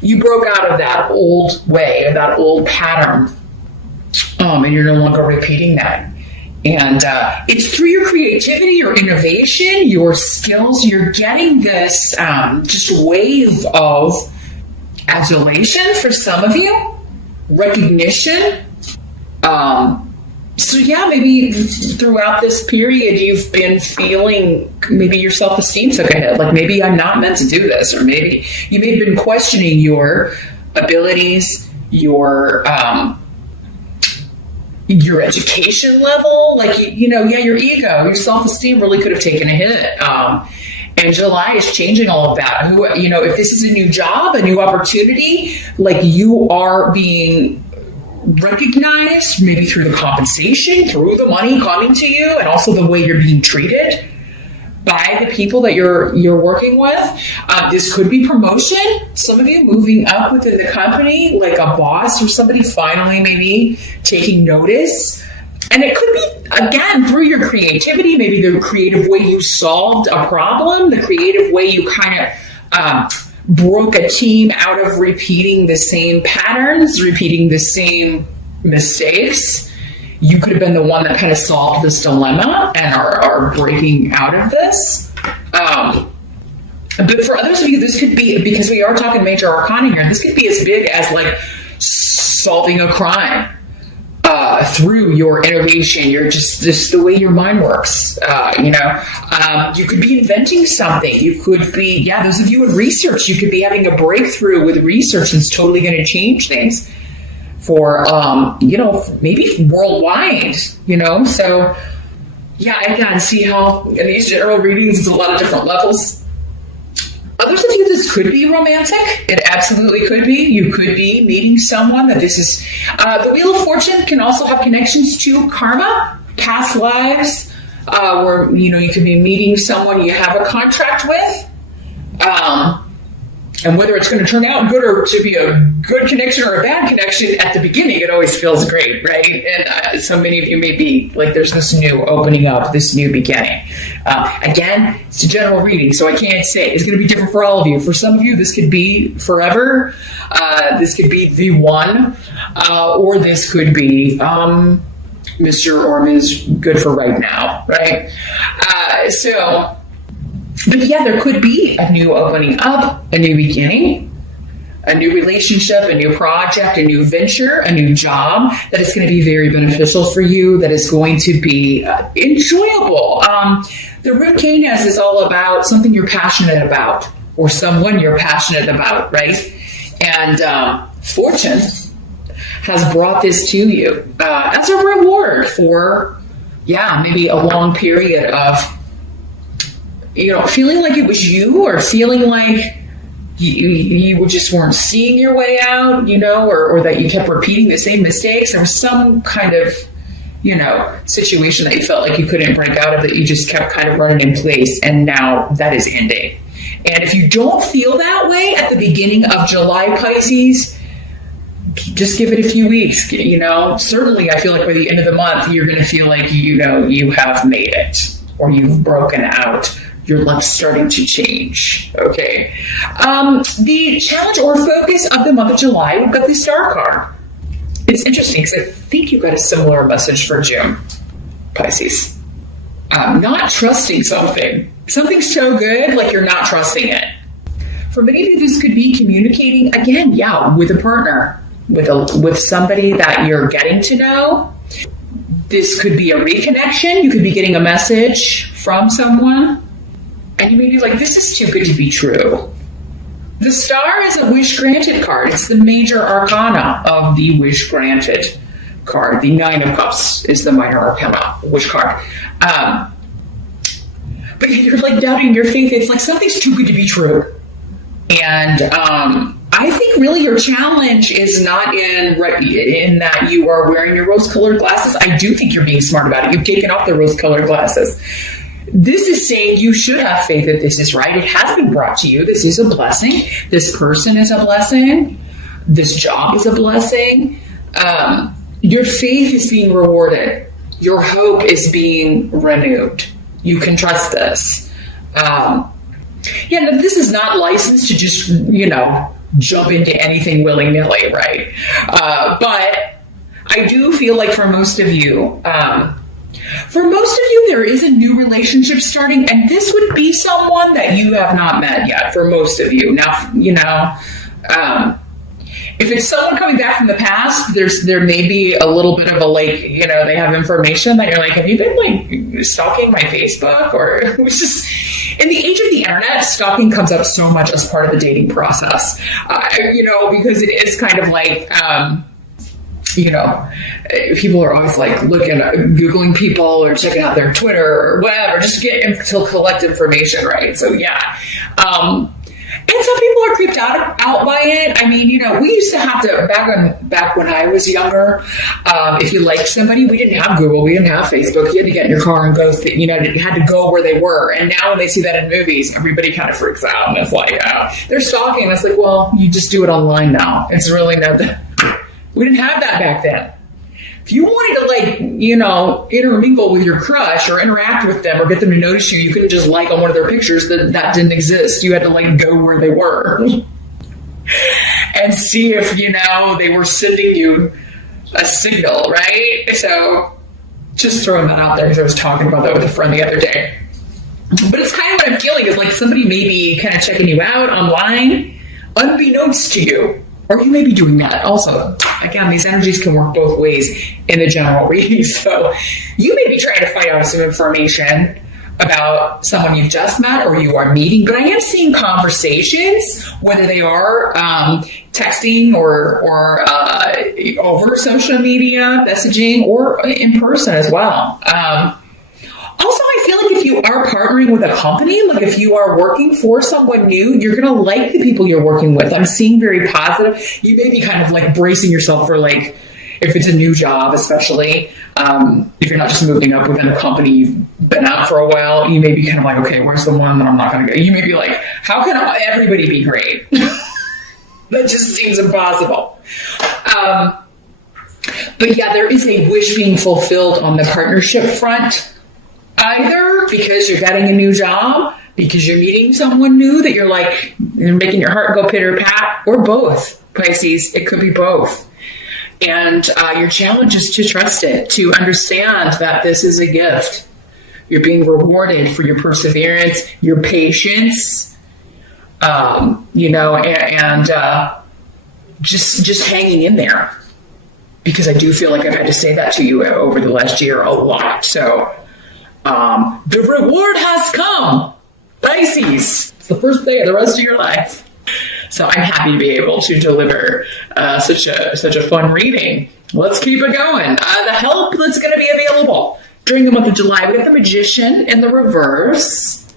you broke out of that old way, that old pattern, and you're no longer repeating that. And it's through your creativity, your innovation, your skills, you're getting this just wave of adulation for some of you, recognition. So yeah, maybe throughout this period you've been feeling maybe your self-esteem took a hit. Like, maybe I'm not meant to do this, or maybe you may have been questioning your abilities, your education level. Like, your ego, your self-esteem really could have taken a hit. And July is changing all of that. If this is a new job, a new opportunity, like, you are being recognized maybe through the compensation, through the money coming to you, and also the way you're being treated by the people that you're working with. This could be promotion. Some of you moving up within the company, like a boss or somebody finally maybe taking notice. And it could be, again, through your creativity, maybe the creative way you solved a problem, the creative way you kind of broke a team out of repeating the same patterns, repeating the same mistakes. You could have been the one that kind of solved this dilemma and are breaking out of this. But for others of you, this could be, because we are talking major arcana here, this could be as big as like solving a crime through your innovation, just the way your mind works. You could be inventing something. You could be, those of you in research, you could be having a breakthrough with research that's totally going to change things for, maybe worldwide, So, I can see how in these general readings, it's a lot of different levels. Others of you, this could be romantic. It absolutely could be. You could be meeting someone that this is... the Wheel of Fortune can also have connections to karma, past lives, where, you could be meeting someone you have a contract with. And whether it's going to turn out good or to be a good connection or a bad connection, at the beginning, it always feels great, right? And so many of you may be like, there's this new opening up, this new beginning. Again, it's a general reading, so I can't say it's going to be different for all of you. For some of you, this could be forever. This could be the one, or this could be Mr. or Ms. good for right now, right? But there could be a new opening up, a new beginning, a new relationship, a new project, a new venture, a new job that is going to be very beneficial for you, that is going to be enjoyable. The root Canis is all about something you're passionate about, or someone you're passionate about, right? And Fortune has brought this to you as a reward for, maybe a long period of feeling like it was you, or feeling like you just weren't seeing your way out, or that you kept repeating the same mistakes. There was some kind of, situation that you felt like you couldn't break out of, that you just kept kind of running in place, and now that is ending. And if you don't feel that way at the beginning of July, Pisces, just give it a few weeks. Certainly I feel like by the end of the month, you're going to feel like, you have made it, or you've broken out. Your life's starting to change, okay? The challenge or focus of the month of July, we've got the Star card. It's interesting because I think you got a similar message for June, Pisces. Not trusting something. Something's so good, like you're not trusting it. For many of you, this could be communicating, again, with a partner, with somebody that you're getting to know. This could be a reconnection. You could be getting a message from someone, and you may be like, this is too good to be true. The Star is a wish granted card. It's the major arcana of the wish granted card. The Nine of Cups is the minor arcana wish card. But you're like doubting your faith. It's like something's too good to be true. And I think really your challenge is not in that you are wearing your rose-colored glasses. I do think you're being smart about it. You've taken off the rose-colored glasses. This is saying you should have faith that this is right. It has been brought to you. This is a blessing. This person is a blessing. This job is a blessing. Your faith is being rewarded. Your hope is being renewed. You can trust this. This is not licensed to just, jump into anything willy-nilly, right? But I do feel like for most of you, there is a new relationship starting, and this would be someone that you have not met yet for most of you. Now, you know, if it's someone coming back from the past, there may be a little bit of a, like, you know, they have information that you're like, have you been like stalking my Facebook? Or it's just, in the age of the internet, stalking comes up so much as part of the dating process, you know, because it is kind of like, you know, people are always like Googling people or checking out their Twitter or whatever, just to collect information, right? So yeah. And some people are creeped out by it. I mean, you know, we used to have to, back when I was younger, if you liked somebody, we didn't have Google, we didn't have Facebook. You had to get in your car and go, you know, you had to go where they were. And now when they see that in movies, everybody kind of freaks out. And it's like, they're stalking. And it's like, well, you just do it online now. It's really not that. We didn't have that back then. If you wanted to, like, you know, intermingle with your crush or interact with them or get them to notice you, you couldn't just like on one of their pictures. That didn't exist. You had to, like, go where they were and see if, you know, they were sending you a signal, right? So just throwing that out there, because I was talking about that with a friend the other day. But it's kind of what I'm feeling is like somebody may be kind of checking you out online, unbeknownst to you. Or you may be doing that also. Again, these energies can work both ways in the general reading. So you may be trying to find out some information about someone you've just met or you are meeting. But I am seeing conversations, whether they are texting or over social media, messaging, or in person as well. Also, I feel like if you are partnering with a company, like if you are working for someone new, you're going to like the people you're working with. I'm seeing very positive. You may be kind of like bracing yourself for, like, if it's a new job, especially, if you're not just moving up within a company you've been out for a while, you may be kind of like, okay, where's the one that I'm not going to go? You may be like, how can everybody be great? That just seems impossible. But yeah, there is a wish being fulfilled on the partnership front. Either because you're getting a new job, because you're meeting someone new that you're like, you're making your heart go pitter pat, or both, Pisces. It could be both. And your challenge is to trust it, to understand that this is a gift. You're being rewarded for your perseverance, your patience, you know, and just hanging in there. Because I do feel like I've had to say that to you over the last year a lot. So the reward has come, Pisces. It's the first day of the rest of your life. So I'm happy to be able to deliver such a fun reading. Let's keep it going. The help that's going to be available during the month of July. We got the Magician in the reverse.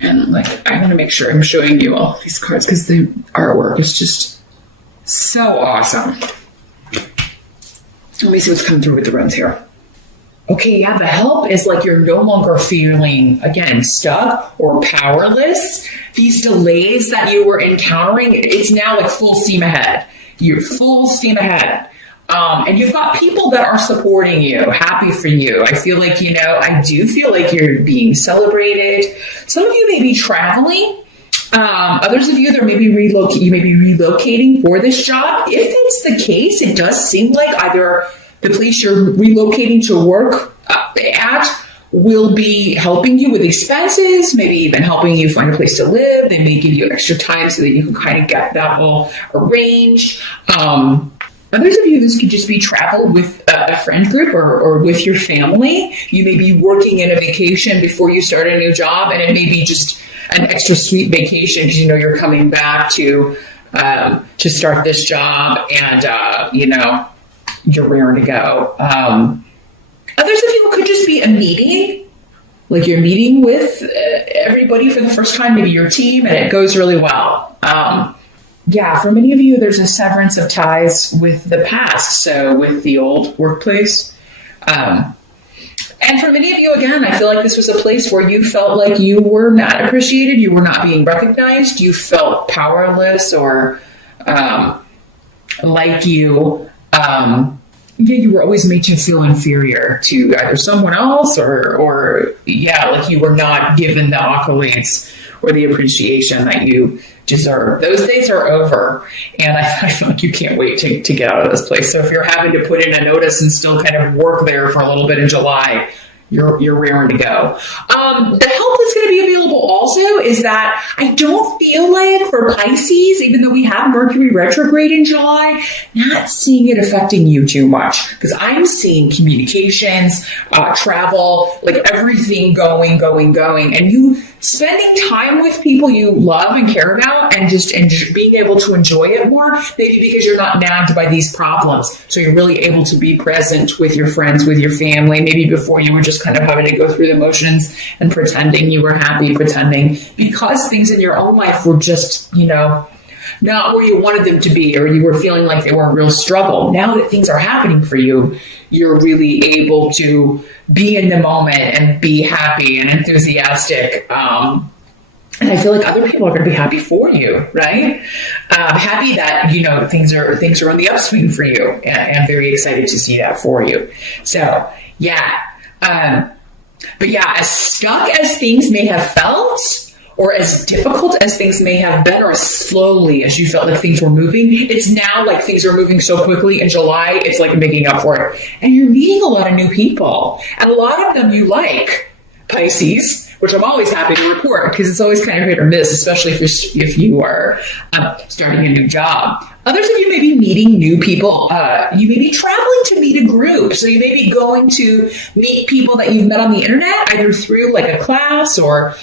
And like, I want to make sure I'm showing you all these cards because the artwork is just so awesome. Let me see what's coming through with the runs here. Okay, yeah, the help is like you're no longer feeling, again, stuck or powerless. These delays that you were encountering, it's now like full steam ahead. You're full steam ahead. And you've got people that are supporting you, happy for you. I feel like, you know, I do feel like you're being celebrated. Some of you may be traveling. Others of you, you may be relocating for this job. If it's the case, it does seem like either the place you're relocating to work at will be helping you with expenses, maybe even helping you find a place to live. They may give you extra time so that you can kind of get that all arranged. Others of you, this could just be travel with a friend group or with your family. You may be working in a vacation before you start a new job, and it may be just an extra sweet vacation because you know you're coming back to start this job, and you know you're raring to go. Others of you could just be a meeting, like you're meeting with everybody for the first time, maybe your team, and it goes really well. Yeah, for many of you, there's a severance of ties with the past, so with the old workplace. And for many of you, again, I feel like this was a place where you felt like you were not appreciated, you were not being recognized, you felt powerless, or like you were always made to feel inferior to either someone else or like you were not given the accolades or the appreciation that you deserve. Those days are over, and I feel like you can't wait to get out of this place. So if you're having to put in a notice and still kind of work there for a little bit in July, you're raring to go. The help that's going to be available also is that I don't feel like for Pisces, even though we have Mercury retrograde in July, not seeing it affecting you too much, because I'm seeing communications, travel, like everything going, and you spending time with people you love and care about, and just being able to enjoy it more, maybe because you're not nagged by these problems. So you're really able to be present with your friends, with your family. Maybe before you were just kind of having to go through the motions and pretending you were happy, pretending because things in your own life were just, not where you wanted them to be, or you were feeling like they were a real struggle. Now that things are happening for you, you're really able to be in the moment and be happy and enthusiastic. And I feel like other people are going to be happy for you, right? Happy that, things are on the upswing for you, and I'm very excited to see that for you. So, yeah. But yeah, as stuck as things may have felt, or as difficult as things may have been, or as slowly as you felt like things were moving, it's now like things are moving so quickly in July, it's like making up for it. And you're meeting a lot of new people, and a lot of them you like, Pisces, which I'm always happy to report, because it's always kind of hit or miss, especially if you are starting a new job. Others of you may be meeting new people. You may be traveling to meet a group. So you may be going to meet people that you've met on the internet, either through like a class, or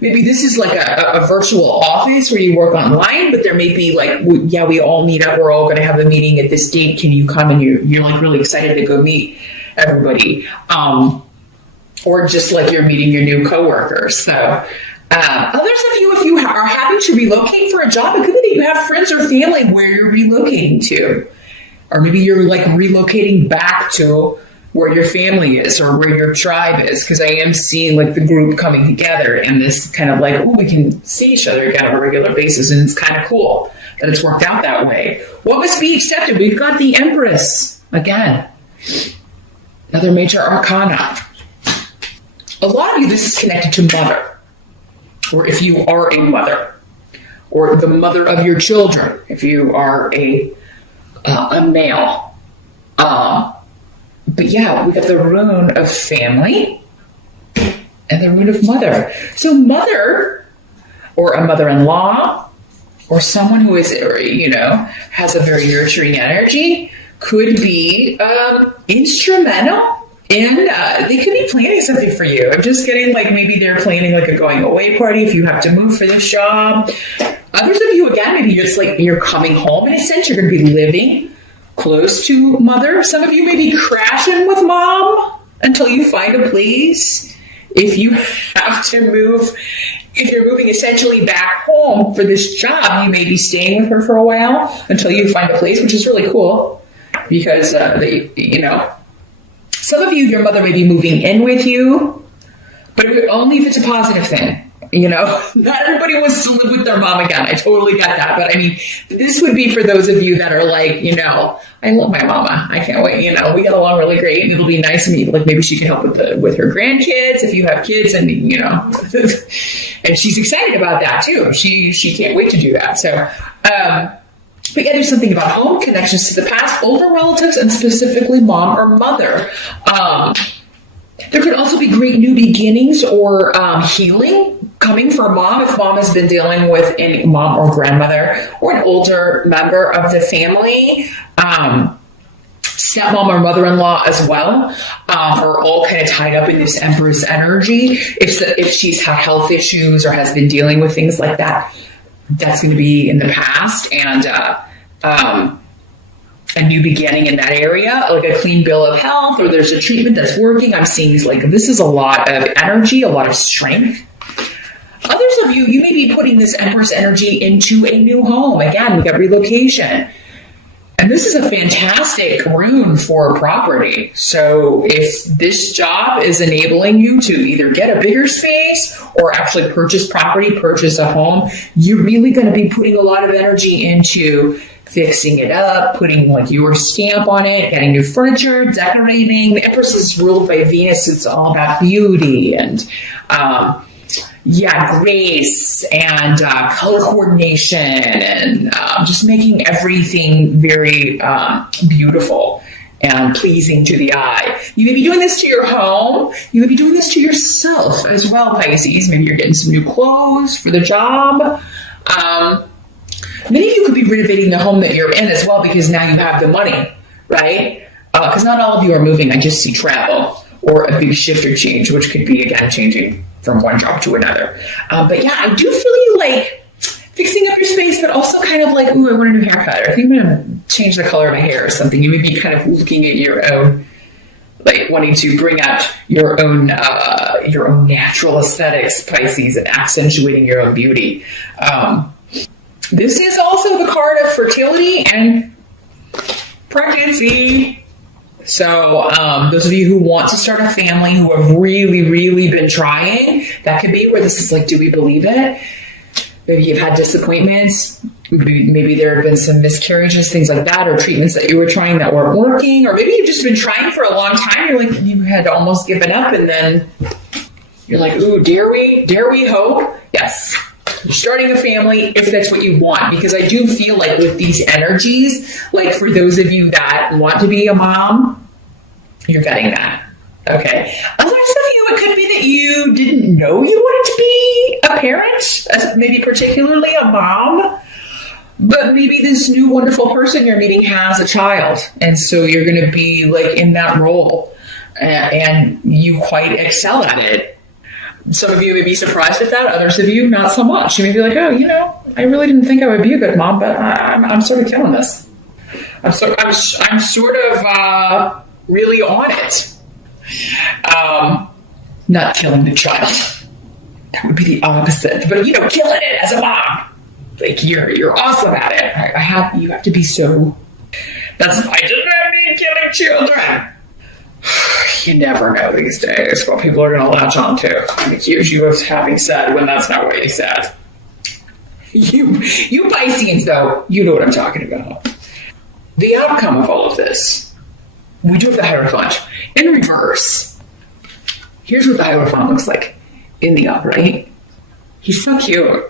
maybe this is like a virtual office where you work online, but there may be like, we all meet up. We're all going to have a meeting at this date. Can you come? And you're like really excited to go meet everybody. Or just like you're meeting your new coworkers. So others of you, if you are having to relocate for a job, it could be that you have friends or family where you're relocating to. Or maybe you're like relocating back to where your family is or where your tribe is. Because I am seeing like the group coming together and this kind of like, we can see each other again on a regular basis. And it's kind of cool that it's worked out that way. What must be accepted? We've got the Empress again. Another major arcana. A lot of you, this is connected to mother, or if you are a mother, or the mother of your children, if you are a male. But yeah, we got the rune of family and the rune of mother. So mother, or a mother-in-law, or someone who is, has a very nurturing energy, could be instrumental. And they could be planning something for you. I'm just getting like maybe they're planning like a going away party if you have to move for this job. Others of you, again, maybe it's like you're coming home in a sense. You're going to be living close to mother. Some of you may be crashing with mom until you find a place. If you have to move, if you're moving essentially back home for this job, you may be staying with her for a while until you find a place, which is really cool because, some of you, your mother may be moving in with you, but only if it's a positive thing. Not everybody wants to live with their mom again. I totally get that. But I mean, this would be for those of you that are like, I love my mama. I can't wait. We get along really great. And it'll be nice to meet. Like maybe she can help with her grandkids if you have kids, and and she's excited about that too. She can't wait to do that. So, but yeah, there's something about home connections to the past, older relatives, and specifically mom or mother. There could also be great new beginnings or healing coming from mom if mom has been dealing with a mom or grandmother or an older member of the family. Stepmom or mother-in-law as well are all kind of tied up in this Empress energy. If she's had health issues or has been dealing with things like that, that's going to be in the past, and a new beginning in that area, like a clean bill of health, or there's a treatment that's working. I'm seeing this is a lot of energy, a lot of strength. Others of you may be putting this Empress energy into a new home. Again, we got relocation. And this is a fantastic rune for property. So if this job is enabling you to either get a bigger space or actually purchase property, purchase a home, you're really going to be putting a lot of energy into fixing it up, putting like your stamp on it, getting new furniture, decorating. The Empress is ruled by Venus. It's all about beauty and, grace and color coordination and just making everything very beautiful and pleasing to the eye. You may be doing this to your home. You may be doing this to yourself as well, Pisces. Maybe you're getting some new clothes for the job. Many of you could be renovating the home that you're in as well because now you have the money, right? Because not all of you are moving. I just see travel or a big shift or change, which could be, again, changing from one job to another. But yeah, I do feel you like fixing up your space, but also kind of like, ooh, I want a new haircut, or I think I'm going to change the color of my hair or something. You may be kind of looking at your own, like wanting to bring out your own natural aesthetics, Pisces, and accentuating your own beauty. This is also the card of fertility and pregnancy. So those of you who want to start a family, who have really, really been trying, that could be where this is like, do we believe it? Maybe you've had disappointments. Maybe there have been some miscarriages, things like that, or treatments that you were trying that weren't working. Or maybe you've just been trying for a long time. You're like, you had almost given up, and then you're like, ooh, dare we hope? Yes. You're starting a family if that's what you want, because I do feel like with these energies, like for those of you that want to be a mom, you're getting that. Okay. Others of you, it could be that you didn't know you wanted to be a parent, maybe particularly a mom, but maybe this new wonderful person you're meeting has a child, and so you're going to be like in that role, and you quite excel at it. Some of you may be surprised at that. Others of you, not so much. You may be like, oh, I really didn't think I would be a good mom, but I'm sort of killing this. I'm sort of really on it. Not killing the child. That would be the opposite. But killing it as a mom. Like you're awesome at it. You have to be so. I did not mean killing children. You never know these days what people are going to latch on to and accuse you of having said when that's not what you said. You Pisces, though, you know what I'm talking about. The outcome of all of this, we do have the Hierophant in reverse. Here's what the Hierophant looks like in the upright. He's so cute.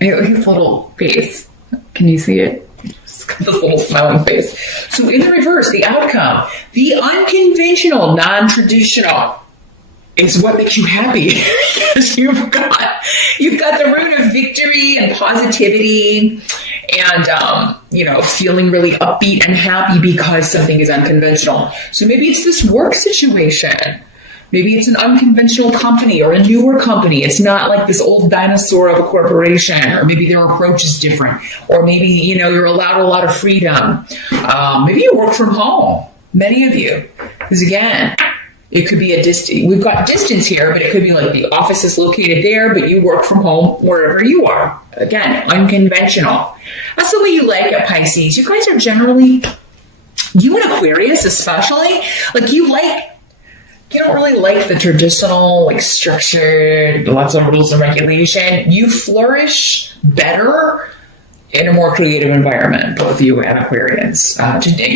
And look at his little face. Can you see it? He's got this little smiling face. So in the reverse, the outcome, the unconventional, non-traditional, is what makes you happy. Because you've got the root of victory and positivity and, feeling really upbeat and happy because something is unconventional. So maybe it's this work situation. Maybe it's an unconventional company or a newer company. It's not like this old dinosaur of a corporation, or maybe their approach is different. Or maybe, you're allowed a lot of freedom. Maybe you work from home. Many of you. Because again, it could be a distance. We've got distance here, but it could be like the office is located there, but you work from home wherever you are. Again, unconventional. That's the way you like it, Pisces. You guys are generally, you and Aquarius especially, you don't really like the traditional, structured, lots of rules and regulation. You flourish better in a more creative environment, both you and Aquarians,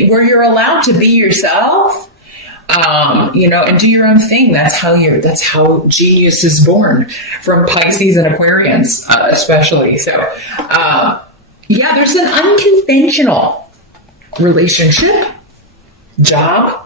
where you're allowed to be yourself, and do your own thing. That's how genius is born, from Pisces and Aquarians, especially. So, there's an unconventional relationship, job,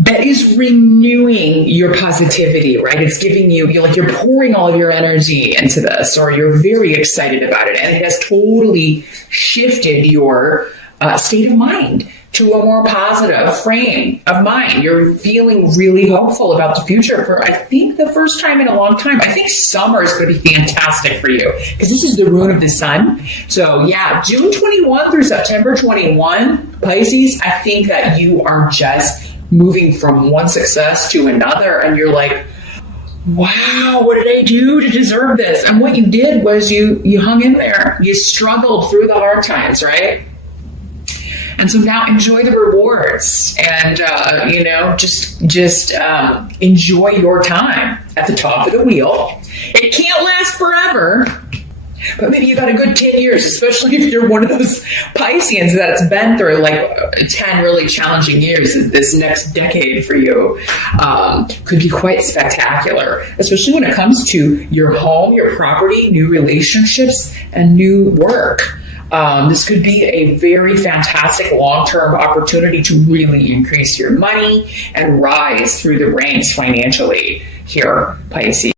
that is renewing your positivity, right? It's giving you're pouring all of your energy into this, or you're very excited about it, and it has totally shifted your state of mind to a more positive frame of mind. You're feeling really hopeful about the future for, I think, the first time in a long time. I think summer is going to be fantastic for you, because this is the rune of the sun. So yeah, June 21 through September 21, Pisces, I think that you are just moving from one success to another, and you're like, wow, what did I do to deserve this? And what you did was you hung in there. You struggled through the hard times, right? And so now enjoy the rewards, and just enjoy your time at the top of the wheel. It can't last forever, But maybe you got a good 10 years, especially if you're one of those Pisceans that's been through like 10 really challenging years. This next decade for you could be quite spectacular, especially when it comes to your home, your property, new relationships, and new work. This could be a very fantastic long-term opportunity to really increase your money and rise through the ranks financially here, Pisces.